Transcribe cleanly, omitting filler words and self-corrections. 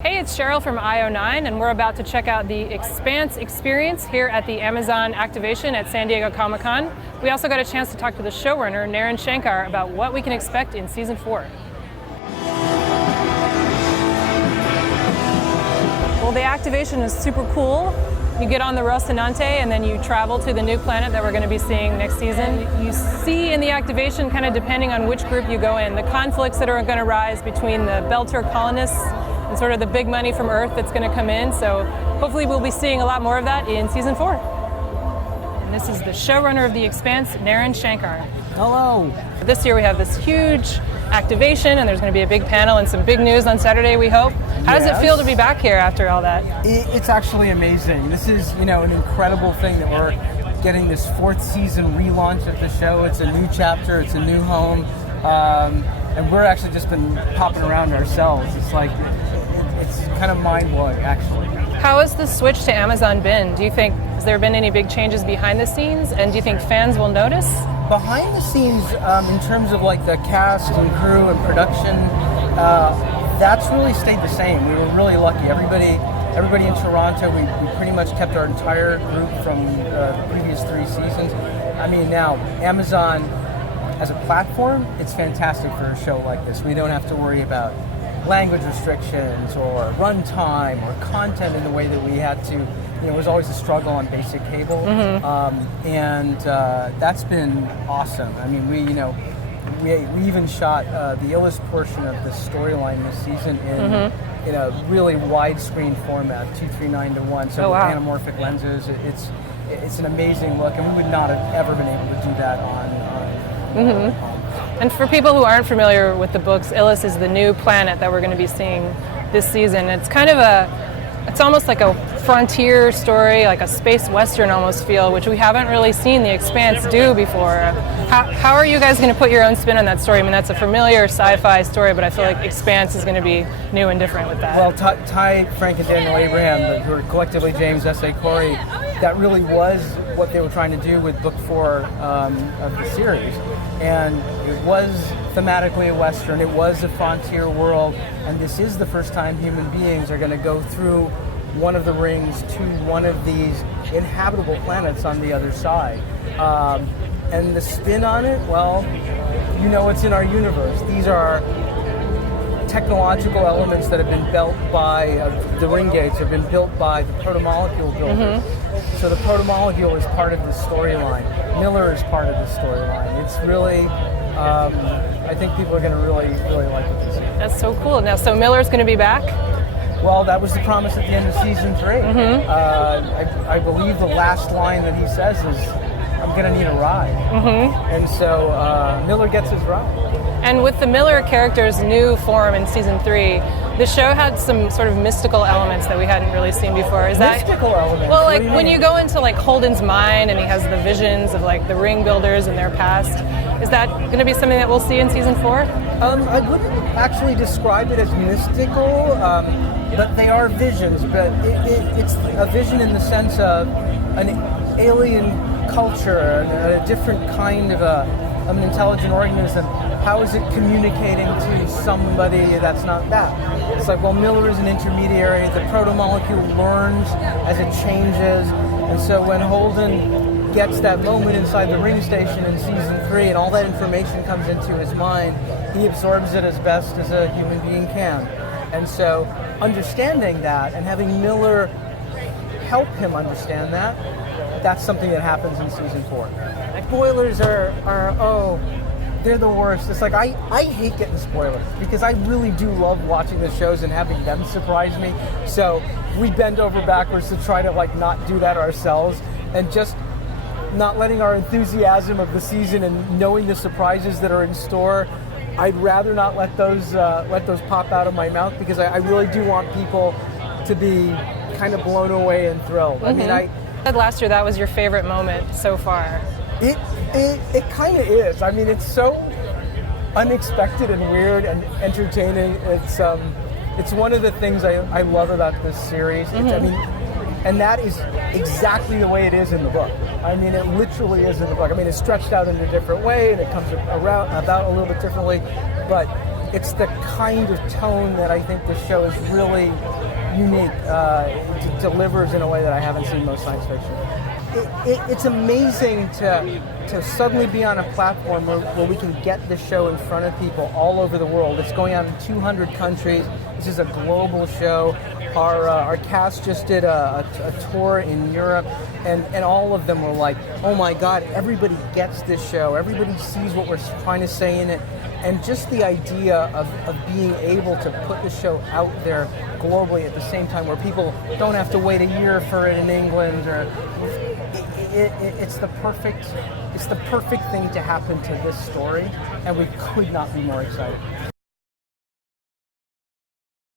Hey, it's Cheryl from IO9, and we're about to check out the Expanse experience here at the Amazon activation at San Diego Comic-Con. We also got a chance to talk to the showrunner, Naren Shankar, about what we can expect in Season 4. Well, the activation is super cool. You get on the Rocinante and then you travel to the new planet that we're going to be seeing next season. You see in the activation, kind of depending on which group you go in, the conflicts that are going to rise between the Belter colonists and sort of the big money from Earth that's going to come in. So hopefully we'll be seeing a lot more of that in Season 4. And this is the showrunner of The Expanse, Naren Shankar. Hello. This year we have this huge activation and there's going to be a big panel and some big news on Saturday, we hope. How does it feel to be back here after all that? It's actually amazing. This is, an incredible thing that we're getting this fourth season relaunch of the show. It's a new chapter, it's a new home, and we're actually just been popping around ourselves. It's like, it's kind of mind-blowing, actually. How has the switch to Amazon been? Do you think, has there been any big changes behind the scenes, and do you think fans will notice? Behind the scenes, in terms of like the cast and crew and production, that's really stayed the same. We were really lucky. Everybody in Toronto, we pretty much kept our entire group from the previous 3 seasons. I mean, now, Amazon as a platform, it's fantastic for a show like this. We don't have to worry about language restrictions or runtime or content in the way that we had to. It was always a struggle on basic cable, and that's been awesome. I mean, we even shot the Ilus portion of the storyline this season in a really widescreen format, 2:3:9:1, so with anamorphic lenses. It's an amazing look, and we would not have ever been able to do that on. And for people who aren't familiar with the books, Ilus is the new planet that we're going to be seeing this season. It's kind of it's almost like a frontier story, like a space western almost feel, which we haven't really seen The Expanse do before. How are you guys going to put your own spin on that story? I mean, that's a familiar sci-fi story, but I feel like Expanse is going to be new and different with that. Well, Ty, Frank, and Daniel Abraham, who are collectively James S.A. Corey, that really was what they were trying to do with Book 4 of the series. And it was thematically a Western, it was a frontier world, and this is the first time human beings are going to go through one of the rings to one of these inhabitable planets on the other side. And the spin on it, well, it's in our universe. These are technological elements that have been built by, the ring gates have been built by the protomolecule builders. So the protomolecule is part of the storyline. Miller is part of the storyline. It's really, I think people are going to really, really like what they see. That's so cool. Now, so Miller's going to be back? Well, that was the promise at the end of season 3. I believe the last line that he says is, I'm going to need a ride. And so Miller gets his ride. And with the Miller character's new form in season 3, the show had some sort of mystical elements that we hadn't really seen before. Is that mystical elements? Well, like when you go into like Holden's mind and he has the visions of like the ring builders and their past, is that going to be something that we'll see in season 4? I wouldn't actually describe it as mystical, but they are visions. But it's a vision in the sense of an alien culture, a different kind of an intelligent organism. How is it communicating to somebody that's not that? It's like, well, Miller is an intermediary. The protomolecule learns as it changes. And so when Holden gets that moment inside the ring station in season 3 and all that information comes into his mind, he absorbs it as best as a human being can. And so understanding that and having Miller help him understand that, that's something that happens in season 4. Spoilers are they're the worst. It's like, I hate getting spoilers because I really do love watching the shows and having them surprise me. So we bend over backwards to try to like not do that ourselves and just not letting our enthusiasm of the season and knowing the surprises that are in store. I'd rather not let those pop out of my mouth because I really do want people to be kind of blown away and thrilled. I mean, I said last year that was your favorite moment so far. It kind of is. I mean, it's so unexpected and weird and entertaining. It's one of the things I love about this series. I mean, and that is exactly the way it is in the book. I mean, it literally is in the book. I mean, it's stretched out in a different way and it comes about a little bit differently, but it's the kind of tone that I think the show is really unique. It delivers in a way that I haven't seen most science fiction. It's amazing to suddenly be on a platform where we can get the show in front of people all over the world. It's going out in 200 countries. This is a global show. Our cast just did a tour in Europe, and all of them were like, oh my God, everybody gets this show. Everybody sees what we're trying to say in it. And just the idea of being able to put the show out there globally at the same time, where people don't have to wait a year for it in England, or it's the perfect thing to happen to this story, and we could not be more excited.